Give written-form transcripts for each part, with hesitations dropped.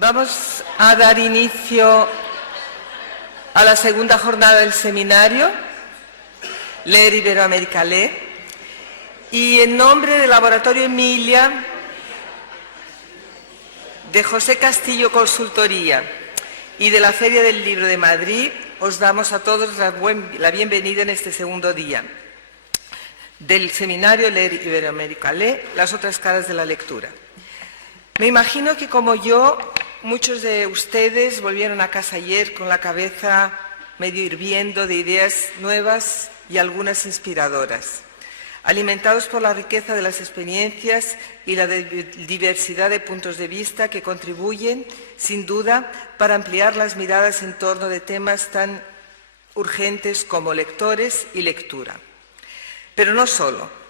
Vamos a dar inicio a la segunda jornada del seminario, Leer Iberoamérica Lee, y en nombre del Laboratorio Emilia, de José Castillo Consultoría y de la Feria del Libro de Madrid, os damos a todos la bienvenida en este segundo día del seminario Leer Iberoamérica Lee, las otras caras de la lectura. Me imagino que, como yo, muchos de ustedes volvieron a casa ayer con la cabeza medio hirviendo de ideas nuevas y algunas inspiradoras, alimentados por la riqueza de las experiencias y la diversidad de puntos de vista que contribuyen, sin duda, para ampliar las miradas en torno de temas tan urgentes como lectores y lectura. Pero no solo.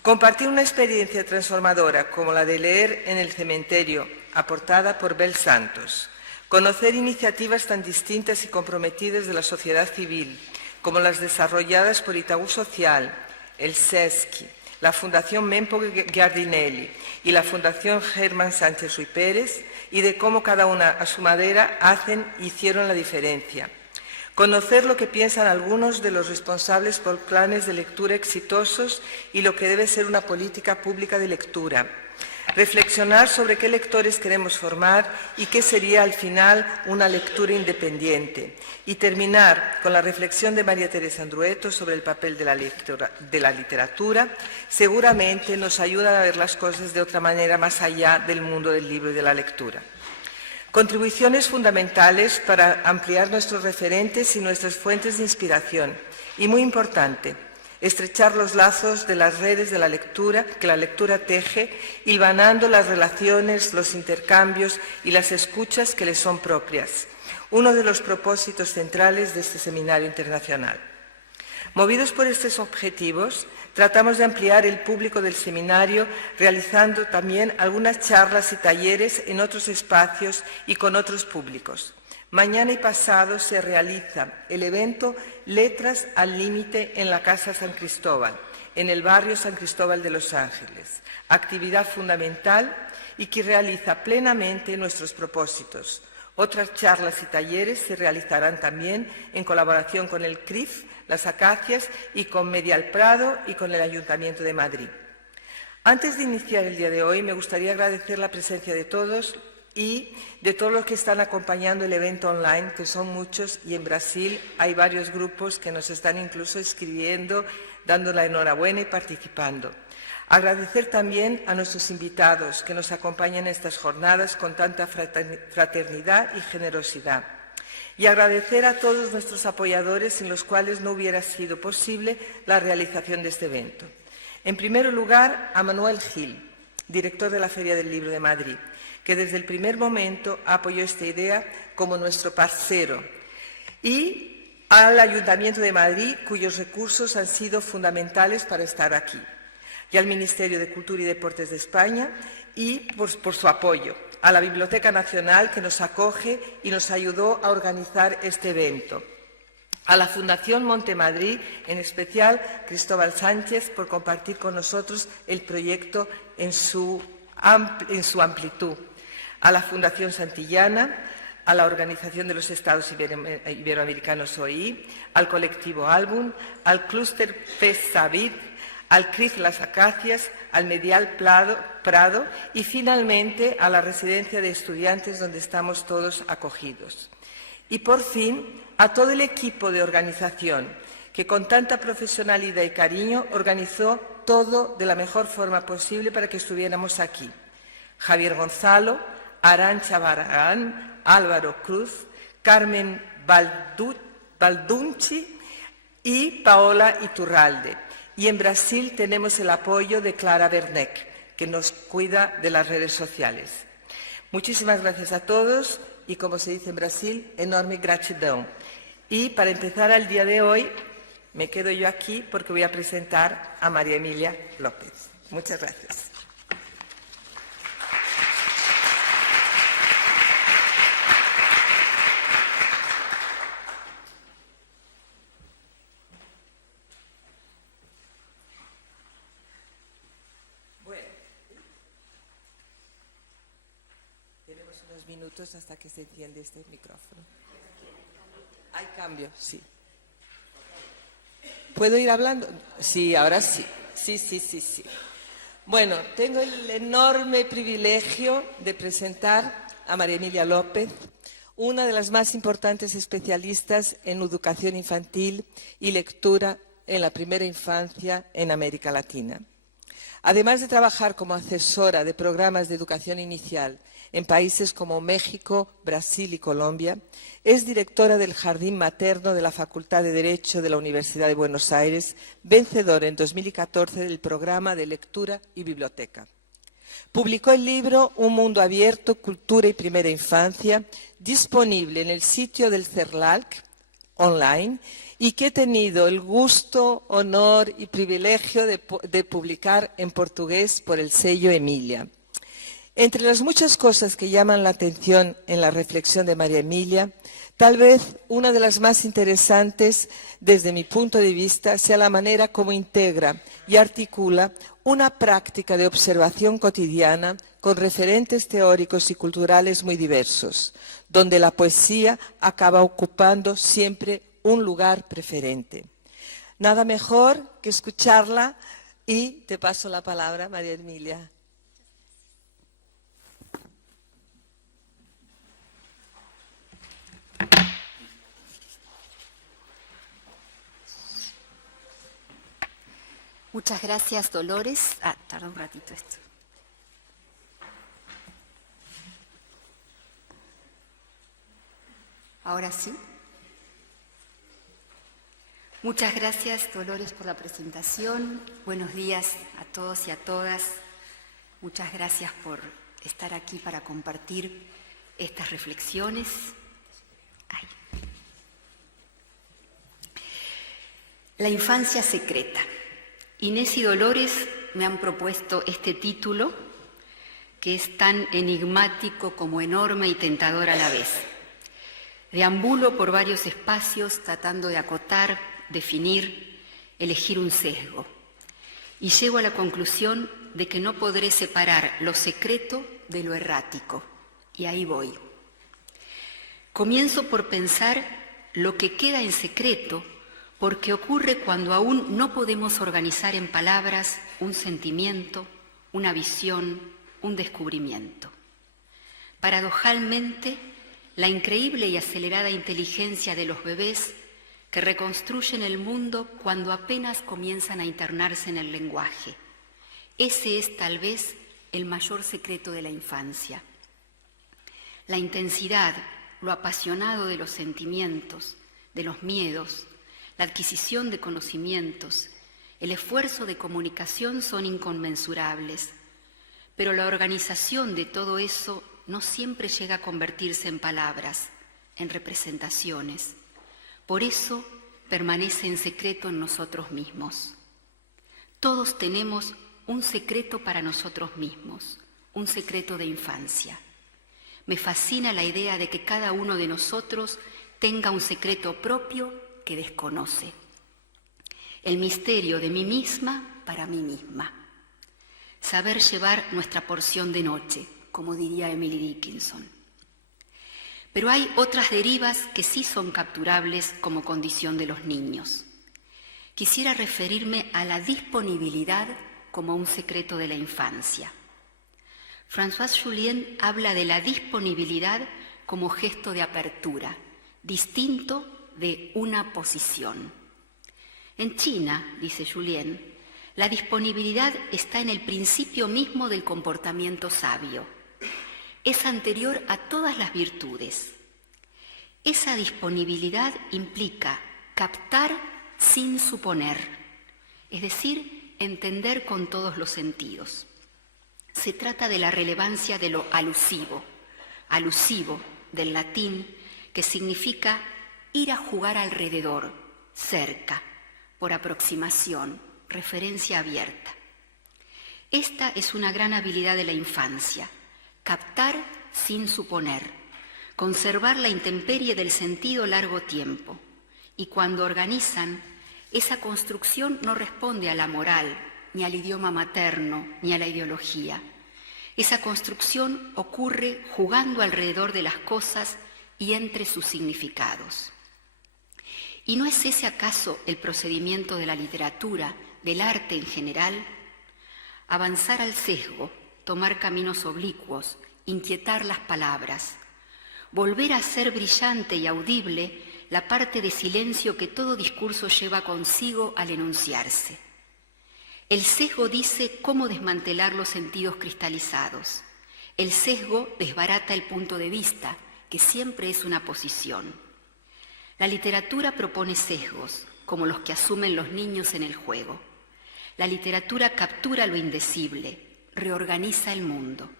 Compartir una experiencia transformadora como la de leer en el cementerio, aportada por Bel Santos, conocer iniciativas tan distintas y comprometidas de la sociedad civil, como las desarrolladas por Itaú Social, el SESC, la Fundación Mempo Giardinelli y la Fundación Germán Sánchez Ruy Pérez, y de cómo cada una a su manera hicieron la diferencia. Conocer lo que piensan algunos de los responsables por planes de lectura exitosos y lo que debe ser una política pública de lectura. Reflexionar sobre qué lectores queremos formar y qué sería al final una lectura independiente. Y terminar con la reflexión de María Teresa Andrueto sobre el papel de la literatura. Seguramente nos ayuda a ver las cosas de otra manera más allá del mundo del libro y de la lectura. Contribuciones fundamentales para ampliar nuestros referentes y nuestras fuentes de inspiración. Y muy importante, estrechar los lazos de las redes de la lectura, que la lectura teje, hilvanando las relaciones, los intercambios y las escuchas que le son propias. Uno de los propósitos centrales de este seminario internacional. Movidos por estos objetivos, tratamos de ampliar el público del seminario, realizando también algunas charlas y talleres en otros espacios y con otros públicos. Mañana y pasado se realiza el evento Letras al Límite en la Casa San Cristóbal, en el barrio San Cristóbal de Los Ángeles, actividad fundamental y que realiza plenamente nuestros propósitos. Otras charlas y talleres se realizarán también en colaboración con el CRIF, las Acacias y con Medial Prado y con el Ayuntamiento de Madrid. Antes de iniciar el día de hoy, me gustaría agradecer la presencia de todos y de todos los que están acompañando el evento online, que son muchos, y en Brasil hay varios grupos que nos están incluso escribiendo, dando la enhorabuena y participando. Agradecer también a nuestros invitados que nos acompañan en estas jornadas con tanta fraternidad y generosidad. Y agradecer a todos nuestros apoyadores sin los cuales no hubiera sido posible la realización de este evento. En primer lugar, a Manuel Gil, director de la Feria del Libro de Madrid, que desde el primer momento apoyó esta idea como nuestro parcero, y al Ayuntamiento de Madrid, cuyos recursos han sido fundamentales para estar aquí, y al Ministerio de Cultura y Deportes de España y por su apoyo, a la Biblioteca Nacional, que nos acoge y nos ayudó a organizar este evento, a la Fundación Montemadrid, en especial Cristóbal Sánchez, por compartir con nosotros el proyecto en su amplitud, a la Fundación Santillana, a la Organización de los Estados Iberoamericanos OI, al colectivo Álbum, al Clúster Pez Savid, al CRIF Las Acacias, al Medial Prado y finalmente a la residencia de estudiantes donde estamos todos acogidos. Y por fin a todo el equipo de organización que con tanta profesionalidad y cariño organizó todo de la mejor forma posible para que estuviéramos aquí. Javier Gonzalo, Arantxa Barragán, Álvaro Cruz, Carmen Baldunchi y Paola Iturralde. Y en Brasil tenemos el apoyo de Clara Werneck, que nos cuida de las redes sociales. Muchísimas gracias a todos y, como se dice en Brasil, enorme gratidão. Y para empezar el día de hoy, me quedo yo aquí porque voy a presentar a María Emilia López. Muchas gracias. Tenemos unos minutos hasta que se enciende este micrófono. Hay cambio, sí. ¿Puedo ir hablando? Sí, ahora sí. Sí. Bueno, tengo el enorme privilegio de presentar a María Emilia López, una de las más importantes especialistas en educación infantil y lectura en la primera infancia en América Latina. Además de trabajar como asesora de programas de educación inicial en países como México, Brasil y Colombia, es directora del Jardín Materno de la Facultad de Derecho de la Universidad de Buenos Aires, vencedora en 2014 del programa de lectura y biblioteca. Publicó el libro Un mundo abierto, cultura y primera infancia, disponible en el sitio del CERLAC online, y que he tenido el gusto, honor y privilegio de publicar en portugués por el sello Emilia. Entre las muchas cosas que llaman la atención en la reflexión de María Emilia, tal vez una de las más interesantes desde mi punto de vista sea la manera como integra y articula una práctica de observación cotidiana con referentes teóricos y culturales muy diversos, donde la poesía acaba ocupando siempre un lugar preferente. Nada mejor que escucharla y te paso la palabra, María Emilia. Muchas gracias, Dolores. Tarda un ratito esto. Ahora sí. Muchas gracias, Dolores, por la presentación. Buenos días a todos y a todas. Muchas gracias por estar aquí para compartir estas reflexiones. La infancia secreta. Inés y Dolores me han propuesto este título, que es tan enigmático como enorme y tentador a la vez. Deambulo por varios espacios tratando de acotar, definir, elegir un sesgo. Y llego a la conclusión de que no podré separar lo secreto de lo errático. Y ahí voy. Comienzo por pensar lo que queda en secreto, porque ocurre cuando aún no podemos organizar en palabras un sentimiento, una visión, un descubrimiento. Paradojalmente, la increíble y acelerada inteligencia de los bebés que reconstruyen el mundo cuando apenas comienzan a internarse en el lenguaje. Ese es tal vez el mayor secreto de la infancia. La intensidad, lo apasionado de los sentimientos, de los miedos, la adquisición de conocimientos, el esfuerzo de comunicación son inconmensurables, pero la organización de todo eso no siempre llega a convertirse en palabras, en representaciones. Por eso permanece en secreto en nosotros mismos. Todos tenemos un secreto para nosotros mismos, un secreto de infancia. Me fascina la idea de que cada uno de nosotros tenga un secreto propio que desconoce. El misterio de mí misma para mí misma. Saber llevar nuestra porción de noche, como diría Emily Dickinson. Pero hay otras derivas que sí son capturables como condición de los niños. Quisiera referirme a la disponibilidad como un secreto de la infancia. François Jullien habla de la disponibilidad como gesto de apertura, distinto de una posición. En China, dice Jullien, la disponibilidad está en el principio mismo del comportamiento sabio. Es anterior a todas las virtudes. Esa disponibilidad implica captar sin suponer, es decir, entender con todos los sentidos. Se trata de la relevancia de lo alusivo del latín, que significa ir a jugar alrededor, cerca, por aproximación, referencia abierta. Esta es una gran habilidad de la infancia, captar sin suponer, conservar la intemperie del sentido largo tiempo, y cuando organizan, esa construcción no responde a la moral, ni al idioma materno, ni a la ideología. Esa construcción ocurre jugando alrededor de las cosas y entre sus significados. ¿Y no es ese acaso el procedimiento de la literatura, del arte en general? Avanzar al sesgo, tomar caminos oblicuos, inquietar las palabras, volver a ser brillante y audible la parte de silencio que todo discurso lleva consigo al enunciarse. El sesgo dice cómo desmantelar los sentidos cristalizados. El sesgo desbarata el punto de vista, que siempre es una posición. La literatura propone sesgos, como los que asumen los niños en el juego. La literatura captura lo indecible, reorganiza el mundo.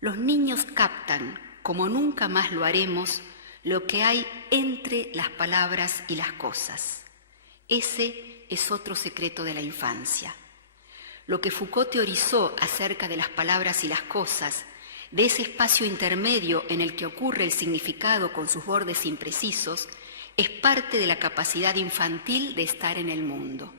Los niños captan, como nunca más lo haremos, lo que hay entre las palabras y las cosas. Ese es otro secreto de la infancia. Lo que Foucault teorizó acerca de las palabras y las cosas, de ese espacio intermedio en el que ocurre el significado con sus bordes imprecisos, es parte de la capacidad infantil de estar en el mundo.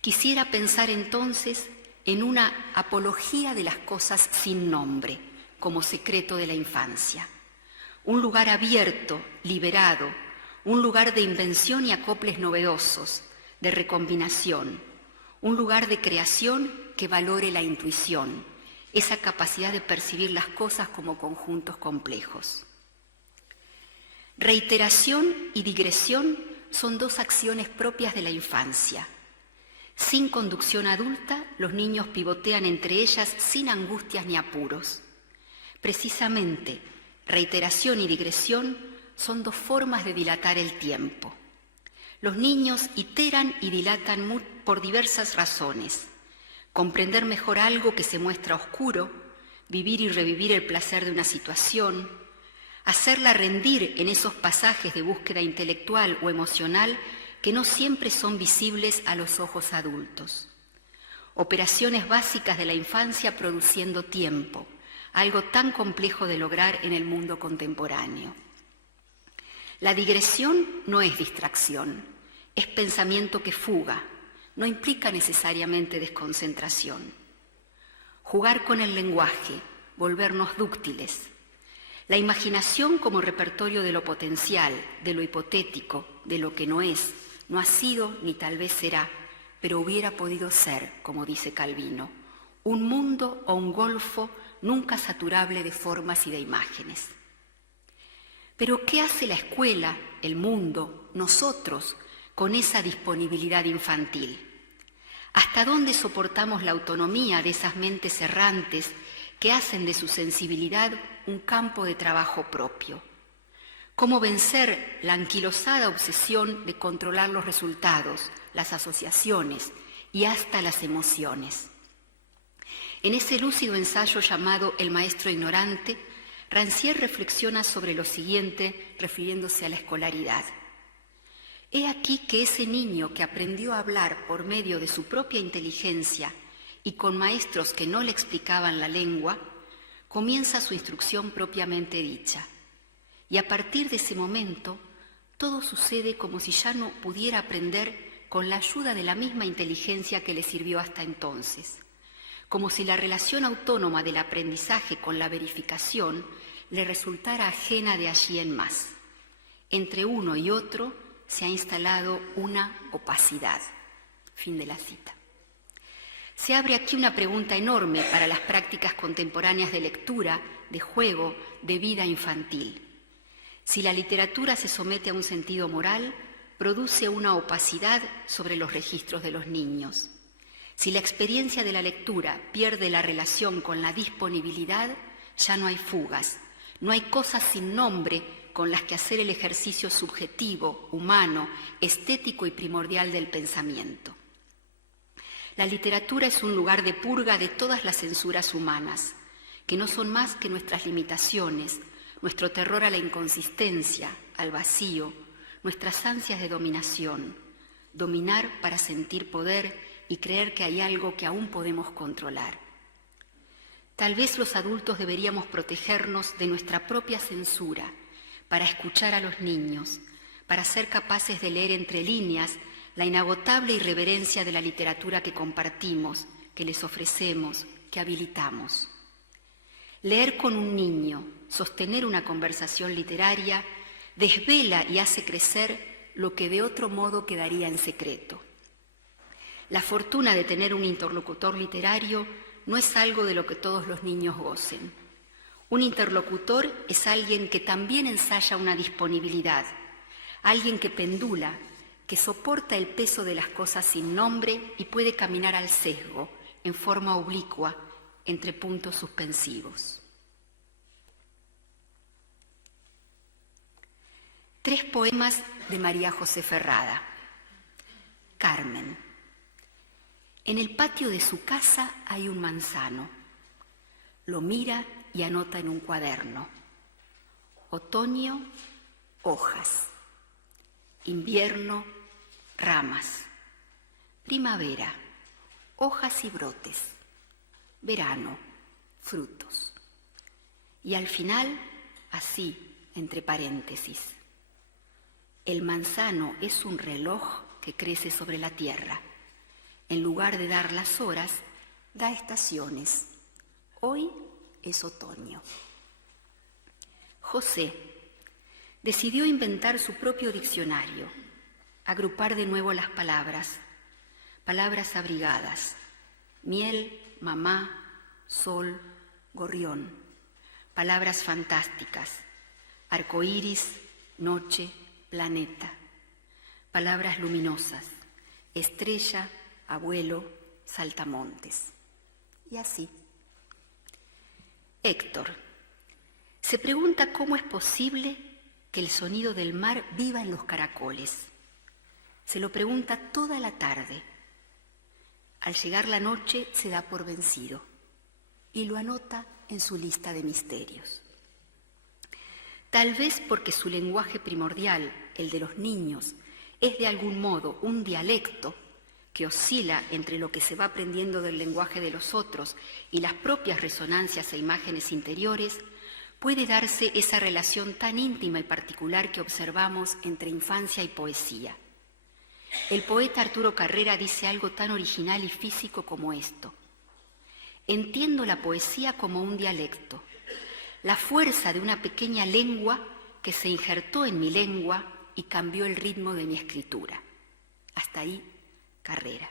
Quisiera pensar entonces en una apología de las cosas sin nombre, como secreto de la infancia. Un lugar abierto, liberado, un lugar de invención y acoples novedosos, de recombinación, un lugar de creación que valore la intuición, esa capacidad de percibir las cosas como conjuntos complejos. Reiteración y digresión son dos acciones propias de la infancia. Sin conducción adulta, los niños pivotean entre ellas sin angustias ni apuros. Precisamente, reiteración y digresión son dos formas de dilatar el tiempo. Los niños iteran y dilatan por diversas razones. Comprender mejor algo que se muestra oscuro, vivir y revivir el placer de una situación, hacerla rendir en esos pasajes de búsqueda intelectual o emocional que no siempre son visibles a los ojos adultos. Operaciones básicas de la infancia produciendo tiempo, algo tan complejo de lograr en el mundo contemporáneo. La digresión no es distracción, es pensamiento que fuga, no implica necesariamente desconcentración. Jugar con el lenguaje, volvernos dúctiles. La imaginación como repertorio de lo potencial, de lo hipotético, de lo que no es, no ha sido ni tal vez será, pero hubiera podido ser, como dice Calvino, un mundo o un golfo nunca saturable de formas y de imágenes. Pero ¿qué hace la escuela, el mundo, nosotros, con esa disponibilidad infantil? ¿Hasta dónde soportamos la autonomía de esas mentes errantes que hacen de su sensibilidad un campo de trabajo propio? ¿Cómo vencer la anquilosada obsesión de controlar los resultados, las asociaciones y hasta las emociones? En ese lúcido ensayo llamado El maestro ignorante, Rancière reflexiona sobre lo siguiente, refiriéndose a la escolaridad. He aquí que ese niño que aprendió a hablar por medio de su propia inteligencia y con maestros que no le explicaban la lengua, comienza su instrucción propiamente dicha. Y a partir de ese momento, todo sucede como si ya no pudiera aprender con la ayuda de la misma inteligencia que le sirvió hasta entonces, como si la relación autónoma del aprendizaje con la verificación le resultara ajena de allí en más. Entre uno y otro se ha instalado una opacidad. Fin de la cita. Se abre aquí una pregunta enorme para las prácticas contemporáneas de lectura, de juego, de vida infantil. Si la literatura se somete a un sentido moral, produce una opacidad sobre los registros de los niños. Si la experiencia de la lectura pierde la relación con la disponibilidad, ya no hay fugas, no hay cosas sin nombre con las que hacer el ejercicio subjetivo, humano, estético y primordial del pensamiento. La literatura es un lugar de purga de todas las censuras humanas, que no son más que nuestras limitaciones, nuestro terror a la inconsistencia, al vacío, nuestras ansias de dominación, dominar para sentir poder y creer que hay algo que aún podemos controlar. Tal vez los adultos deberíamos protegernos de nuestra propia censura para escuchar a los niños, para ser capaces de leer entre líneas la inagotable irreverencia de la literatura que compartimos, que les ofrecemos, que habilitamos. Leer con un niño, sostener una conversación literaria, desvela y hace crecer lo que de otro modo quedaría en secreto. La fortuna de tener un interlocutor literario no es algo de lo que todos los niños gocen. Un interlocutor es alguien que también ensaya una disponibilidad, alguien que pendula, que soporta el peso de las cosas sin nombre y puede caminar al sesgo, en forma oblicua, entre puntos suspensivos. 3 poemas de María José Ferrada. Carmen. En el patio de su casa hay un manzano. Lo mira y anota en un cuaderno. Otoño, hojas. Invierno, ramas. Primavera, hojas y brotes. Verano, frutos. Y al final, así, entre paréntesis. El manzano es un reloj que crece sobre la tierra. En lugar de dar las horas, da estaciones. Hoy es otoño. José decidió inventar su propio diccionario, agrupar de nuevo las palabras, palabras abrigadas, miel, mamá, sol, gorrión, palabras fantásticas, arcoíris, noche, planeta, palabras luminosas, estrella, abuelo, saltamontes. Y así. Héctor se pregunta cómo es posible que el sonido del mar viva en los caracoles. Se lo pregunta toda la tarde. Al llegar la noche se da por vencido y lo anota en su lista de misterios. Tal vez porque su lenguaje primordial, el de los niños, es de algún modo un dialecto que oscila entre lo que se va aprendiendo del lenguaje de los otros y las propias resonancias e imágenes interiores, puede darse esa relación tan íntima y particular que observamos entre infancia y poesía. El poeta Arturo Carrera dice algo tan original y físico como esto: entiendo la poesía como un dialecto, la fuerza de una pequeña lengua que se injertó en mi lengua y cambió el ritmo de mi escritura. Hasta ahí, Carrera.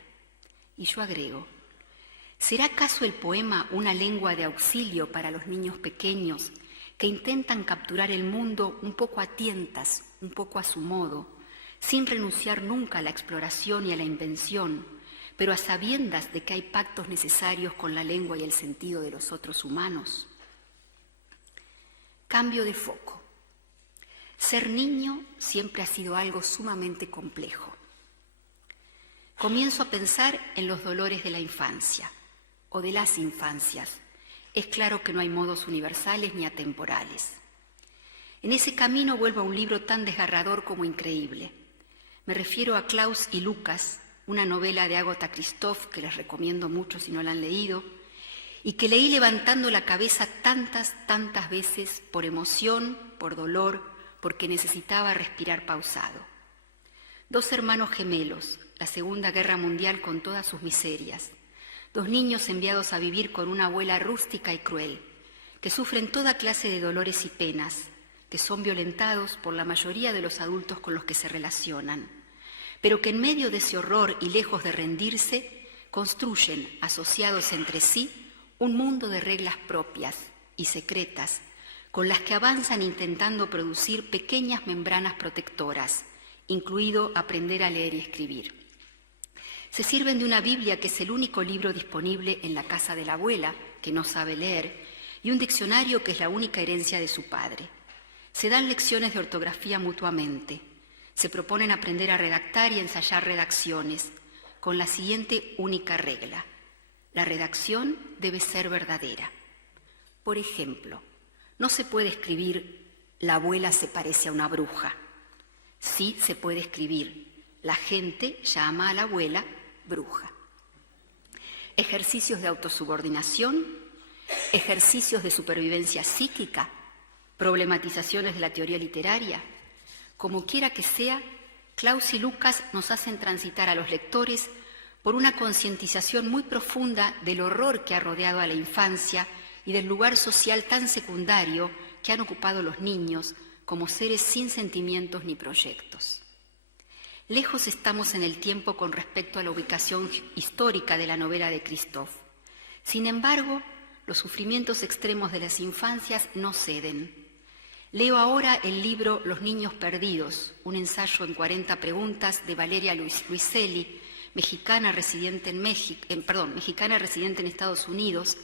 Y yo agrego, ¿será acaso el poema una lengua de auxilio para los niños pequeños que intentan capturar el mundo un poco a tientas, un poco a su modo, sin renunciar nunca a la exploración y a la invención, pero a sabiendas de que hay pactos necesarios con la lengua y el sentido de los otros humanos? Cambio de foco. Ser niño siempre ha sido algo sumamente complejo. Comienzo a pensar en los dolores de la infancia, o de las infancias. Es claro que no hay modos universales ni atemporales. En ese camino vuelvo a un libro tan desgarrador como increíble. Me refiero a Klaus y Lucas, una novela de Agatha Christoph que les recomiendo mucho si no la han leído, y que leí levantando la cabeza tantas veces por emoción, por dolor, porque necesitaba respirar pausado. 2 hermanos gemelos, la Segunda Guerra Mundial con todas sus miserias, 2 niños enviados a vivir con una abuela rústica y cruel, que sufren toda clase de dolores y penas, que son violentados por la mayoría de los adultos con los que se relacionan, pero que en medio de ese horror y lejos de rendirse, construyen, asociados entre sí, un mundo de reglas propias y secretas, con las que avanzan intentando producir pequeñas membranas protectoras, incluido aprender a leer y escribir. Se sirven de una Biblia que es el único libro disponible en la casa de la abuela, que no sabe leer, y un diccionario que es la única herencia de su padre. Se dan lecciones de ortografía mutuamente. Se proponen aprender a redactar y ensayar redacciones, con la siguiente única regla: la redacción debe ser verdadera. Por ejemplo, no se puede escribir «la abuela se parece a una bruja». Sí se puede escribir «la gente llama a la abuela bruja». Ejercicios de autosubordinación, ejercicios de supervivencia psíquica, problematizaciones de la teoría literaria. Como quiera que sea, Klaus y Lucas nos hacen transitar a los lectores por una concientización muy profunda del horror que ha rodeado a la infancia y del lugar social tan secundario que han ocupado los niños como seres sin sentimientos ni proyectos. Lejos estamos en el tiempo con respecto a la ubicación histórica de la novela de Christophe. Sin embargo, los sufrimientos extremos de las infancias no ceden. Leo ahora el libro Los niños perdidos, un ensayo en 40 preguntas de Valeria Luiselli, mexicana residente en Estados Unidos,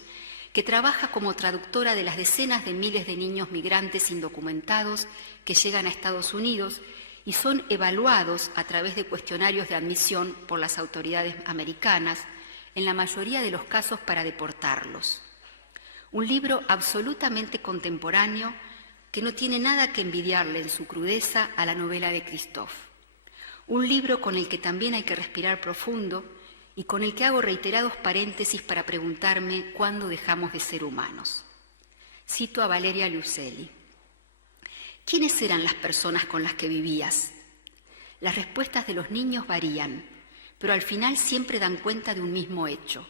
que trabaja como traductora de las decenas de miles de niños migrantes indocumentados que llegan a Estados Unidos y son evaluados a través de cuestionarios de admisión por las autoridades americanas, en la mayoría de los casos para deportarlos. Un libro absolutamente contemporáneo que no tiene nada que envidiarle en su crudeza a la novela de Christophe. Un libro con el que también hay que respirar profundo y con el que hago reiterados paréntesis para preguntarme cuándo dejamos de ser humanos. Cito a Valeria Luiselli. ¿Quiénes eran las personas con las que vivías? Las respuestas de los niños varían, pero al final siempre dan cuenta de un mismo hecho.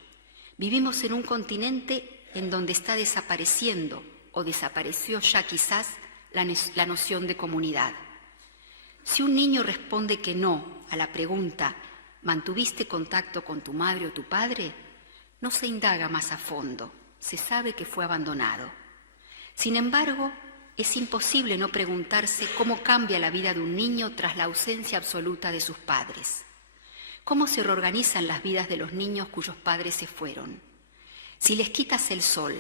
Vivimos en un continente en donde está desapareciendo, o desapareció ya quizás, la noción de comunidad. Si un niño responde que no a la pregunta ¿mantuviste contacto con tu madre o tu padre?, no se indaga más a fondo, se sabe que fue abandonado. Sin embargo, es imposible no preguntarse cómo cambia la vida de un niño tras la ausencia absoluta de sus padres. ¿Cómo se reorganizan las vidas de los niños cuyos padres se fueron? Si les quitas el sol,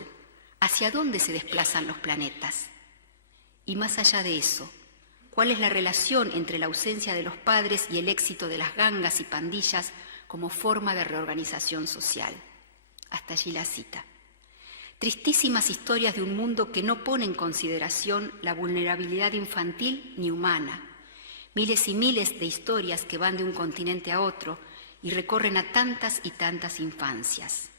¿hacia dónde se desplazan los planetas? Y más allá de eso, ¿cuál es la relación entre la ausencia de los padres y el éxito de las gangas y pandillas como forma de reorganización social? Hasta allí la cita. Tristísimas historias de un mundo que no pone en consideración la vulnerabilidad infantil ni humana. Miles y miles de historias que van de un continente a otro y recorren a tantas y tantas infancias.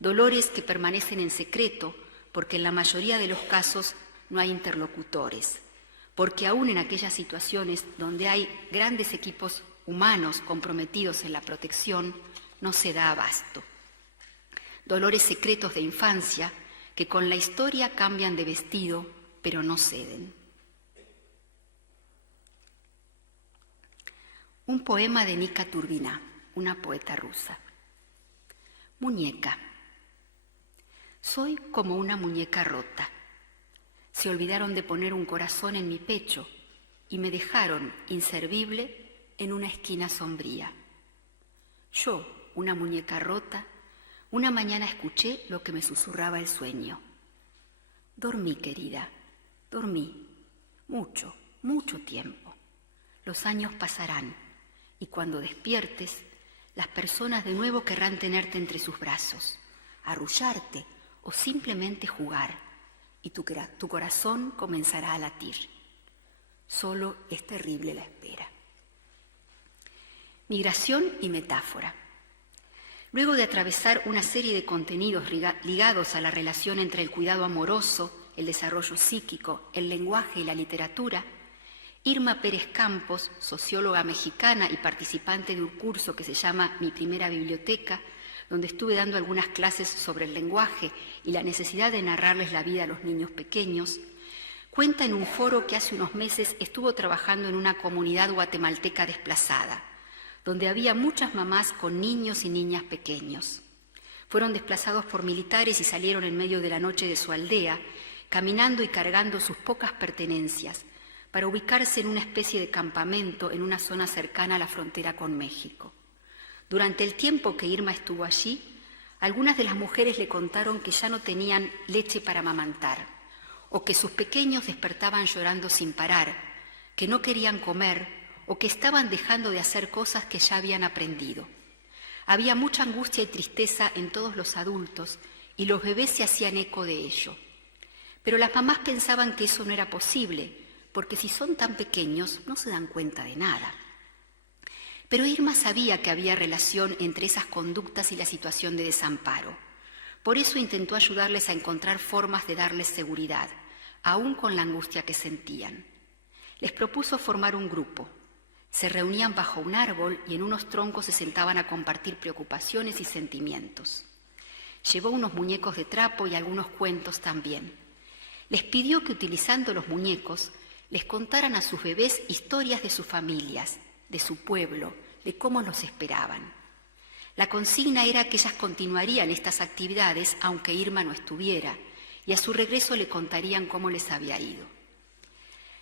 Dolores que permanecen en secreto porque en la mayoría de los casos no hay interlocutores, porque aún en aquellas situaciones donde hay grandes equipos humanos comprometidos en la protección, no se da abasto. Dolores secretos de infancia que con la historia cambian de vestido, pero no ceden. Un poema de Nika Turvina, una poeta rusa. Muñeca. Soy como una muñeca rota. Se olvidaron de poner un corazón en mi pecho y me dejaron, inservible, en una esquina sombría. Yo, una muñeca rota, una mañana escuché lo que me susurraba el sueño. Dormí, querida, dormí, mucho, mucho tiempo. Los años pasarán y cuando despiertes, las personas de nuevo querrán tenerte entre sus brazos, arrullarte o simplemente jugar, y tu corazón comenzará a latir. Solo es terrible la espera. Migración y metáfora. Luego de atravesar una serie de contenidos ligados a la relación entre el cuidado amoroso, el desarrollo psíquico, el lenguaje y la literatura, Irma Pérez Campos, socióloga mexicana y participante de un curso que se llama Mi Primera Biblioteca, donde estuve dando algunas clases sobre el lenguaje y la necesidad de narrarles la vida a los niños pequeños, cuenta en un foro que hace unos meses estuvo trabajando en una comunidad guatemalteca desplazada, donde había muchas mamás con niños y niñas pequeños. Fueron desplazados por militares y salieron en medio de la noche de su aldea, caminando y cargando sus pocas pertenencias, para ubicarse en una especie de campamento en una zona cercana a la frontera con México. Durante el tiempo que Irma estuvo allí, algunas de las mujeres le contaron que ya no tenían leche para amamantar, o que sus pequeños despertaban llorando sin parar, que no querían comer, o que estaban dejando de hacer cosas que ya habían aprendido. Había mucha angustia y tristeza en todos los adultos, y los bebés se hacían eco de ello. Pero las mamás pensaban que eso no era posible, porque si son tan pequeños no se dan cuenta de nada. Pero Irma sabía que había relación entre esas conductas y la situación de desamparo. Por eso intentó ayudarles a encontrar formas de darles seguridad, aún con la angustia que sentían. Les propuso formar un grupo. Se reunían bajo un árbol y en unos troncos se sentaban a compartir preocupaciones y sentimientos. Llevó unos muñecos de trapo y algunos cuentos también. Les pidió que utilizando los muñecos les contaran a sus bebés historias de sus familias, de su pueblo, de cómo los esperaban. La consigna era que ellas continuarían estas actividades aunque Irma no estuviera, y a su regreso le contarían cómo les había ido.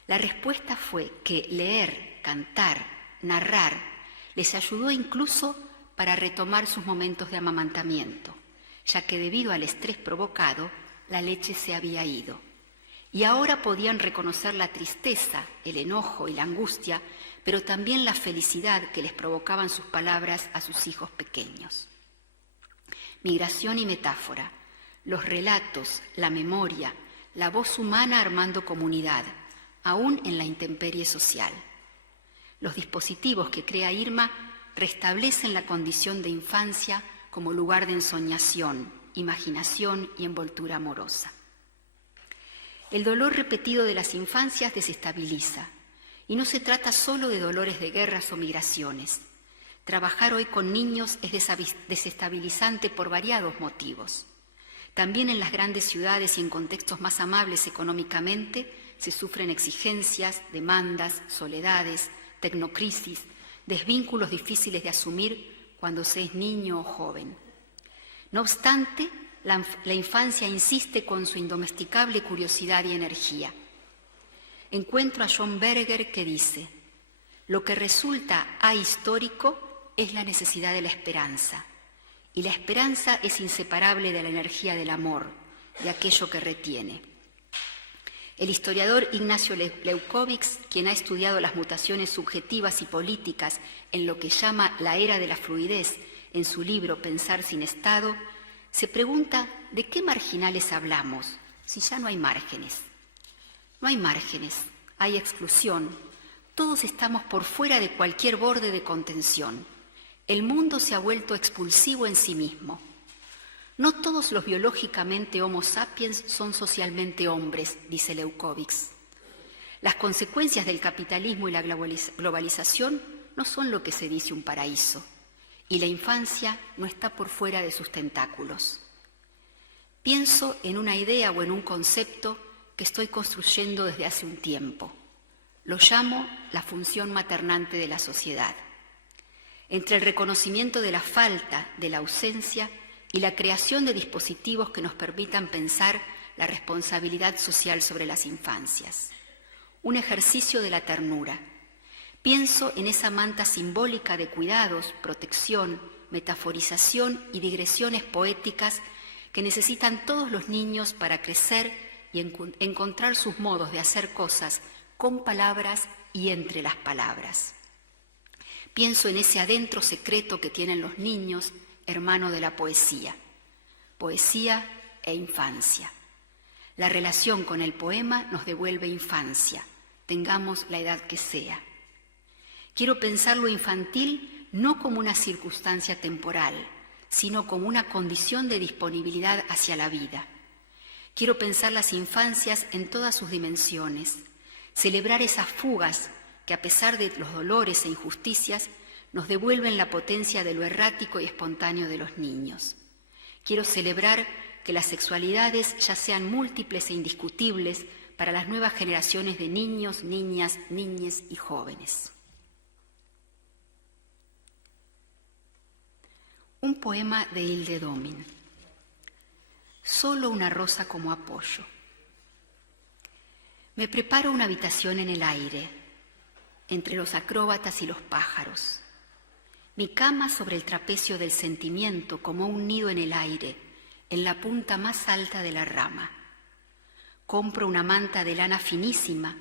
La respuesta fue que leer, cantar, narrar, les ayudó incluso para retomar sus momentos de amamantamiento, ya que debido al estrés provocado, la leche se había ido. Y ahora podían reconocer la tristeza, el enojo y la angustia, pero también la felicidad que les provocaban sus palabras a sus hijos pequeños. Migración y metáfora, los relatos, la memoria, la voz humana armando comunidad, aún en la intemperie social. Los dispositivos que crea Irma restablecen la condición de infancia como lugar de ensoñación, imaginación y envoltura amorosa. El dolor repetido de las infancias desestabiliza, y no se trata solo de dolores de guerras o migraciones. Trabajar hoy con niños es desestabilizante por variados motivos. También en las grandes ciudades y en contextos más amables económicamente se sufren exigencias, demandas, soledades, tecnocrisis, desvínculos difíciles de asumir cuando se es niño o joven. No obstante, la infancia insiste con su indomesticable curiosidad y energía. Encuentro a John Berger que dice: lo que resulta ahistórico es la necesidad de la esperanza, y la esperanza es inseparable de la energía del amor, de aquello que retiene. El historiador Ignacio Leukovics, quien ha estudiado las mutaciones subjetivas y políticas en lo que llama la era de la fluidez en su libro Pensar sin Estado, se pregunta de qué marginales hablamos si ya no hay márgenes. No hay márgenes, hay exclusión. Todos estamos por fuera de cualquier borde de contención. El mundo se ha vuelto expulsivo en sí mismo. No todos los biológicamente homo sapiens son socialmente hombres, dice Leukovics. Las consecuencias del capitalismo y la globalización no son lo que se dice un paraíso, y la infancia no está por fuera de sus tentáculos. Pienso en una idea o en un concepto que estoy construyendo desde hace un tiempo. Lo llamo la función maternante de la sociedad. Entre el reconocimiento de la falta, de la ausencia, y la creación de dispositivos que nos permitan pensar la responsabilidad social sobre las infancias. Un ejercicio de la ternura. Pienso en esa manta simbólica de cuidados, protección, metaforización y digresiones poéticas que necesitan todos los niños para crecer y encontrar sus modos de hacer cosas con palabras y entre las palabras. Pienso en ese adentro secreto que tienen los niños, hermano de la poesía. Poesía e infancia. La relación con el poema nos devuelve infancia, tengamos la edad que sea. Quiero pensar lo infantil no como una circunstancia temporal, sino como una condición de disponibilidad hacia la vida. Quiero pensar las infancias en todas sus dimensiones, celebrar esas fugas que a pesar de los dolores e injusticias nos devuelven la potencia de lo errático y espontáneo de los niños. Quiero celebrar que las sexualidades ya sean múltiples e indiscutibles para las nuevas generaciones de niños, niñas, niñes y jóvenes. Un poema de Hilde Domin. Solo una rosa como apoyo. Me preparo una habitación en el aire, entre los acróbatas y los pájaros. Mi cama sobre el trapecio del sentimiento como un nido en el aire, en la punta más alta de la rama. Compro una manta de lana finísima,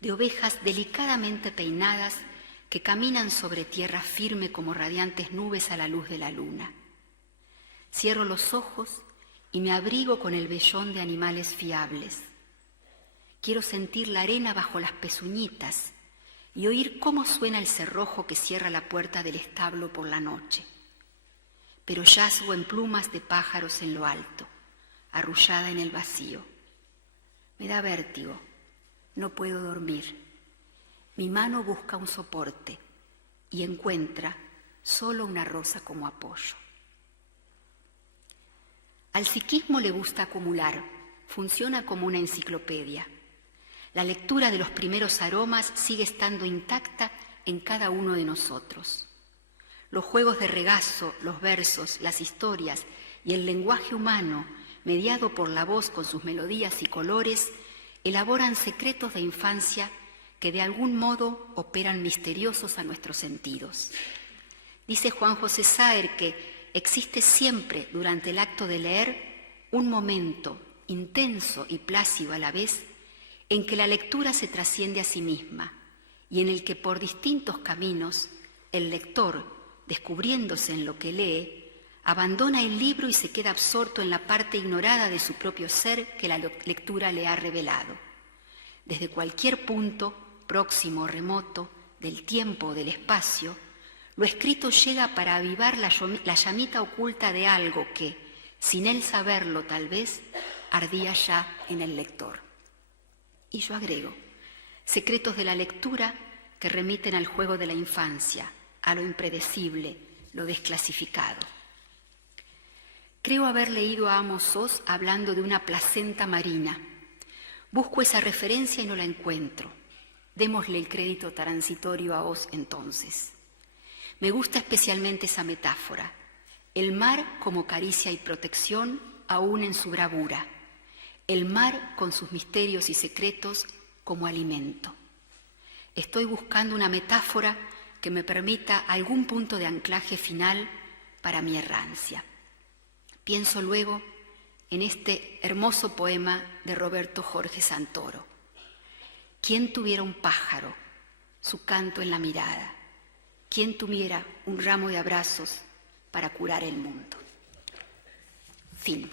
de ovejas delicadamente peinadas que caminan sobre tierra firme como radiantes nubes a la luz de la luna. Cierro los ojos y me abrigo con el vellón de animales fiables. Quiero sentir la arena bajo las pezuñitas y oír cómo suena el cerrojo que cierra la puerta del establo por la noche. Pero yazgo en plumas de pájaros en lo alto, arrullada en el vacío. Me da vértigo, no puedo dormir. Mi mano busca un soporte. y encuentra solo una rosa como apoyo. Al psiquismo le gusta acumular, funciona como una enciclopedia. La lectura de los primeros aromas sigue estando intacta en cada uno de nosotros. Los juegos de regazo, los versos, las historias y el lenguaje humano, mediado por la voz con sus melodías y colores, elaboran secretos de infancia que de algún modo operan misteriosos a nuestros sentidos. Dice Juan José Saer que existe siempre durante el acto de leer un momento intenso y plácido a la vez en que la lectura se trasciende a sí misma y en el que por distintos caminos el lector, descubriéndose en lo que lee, abandona el libro y se queda absorto en la parte ignorada de su propio ser que la lectura le ha revelado. Desde cualquier punto, próximo o remoto, del tiempo o del espacio, lo escrito llega para avivar la llamita oculta de algo que, sin él saberlo tal vez, ardía ya en el lector. Y yo agrego, secretos de la lectura que remiten al juego de la infancia, a lo impredecible, lo desclasificado. Creo haber leído a Amos Oz hablando de una placenta marina. Busco esa referencia y no la encuentro. Démosle el crédito transitorio a Oz entonces. Me gusta especialmente esa metáfora, el mar como caricia y protección aún en su bravura, el mar con sus misterios y secretos como alimento. Estoy buscando una metáfora que me permita algún punto de anclaje final para mi errancia. Pienso luego en este hermoso poema de Roberto Jorge Santoro. ¿Quién tuviera un pájaro, su canto en la mirada? ¿Quién tuviera un ramo de abrazos para curar el mundo? Fin.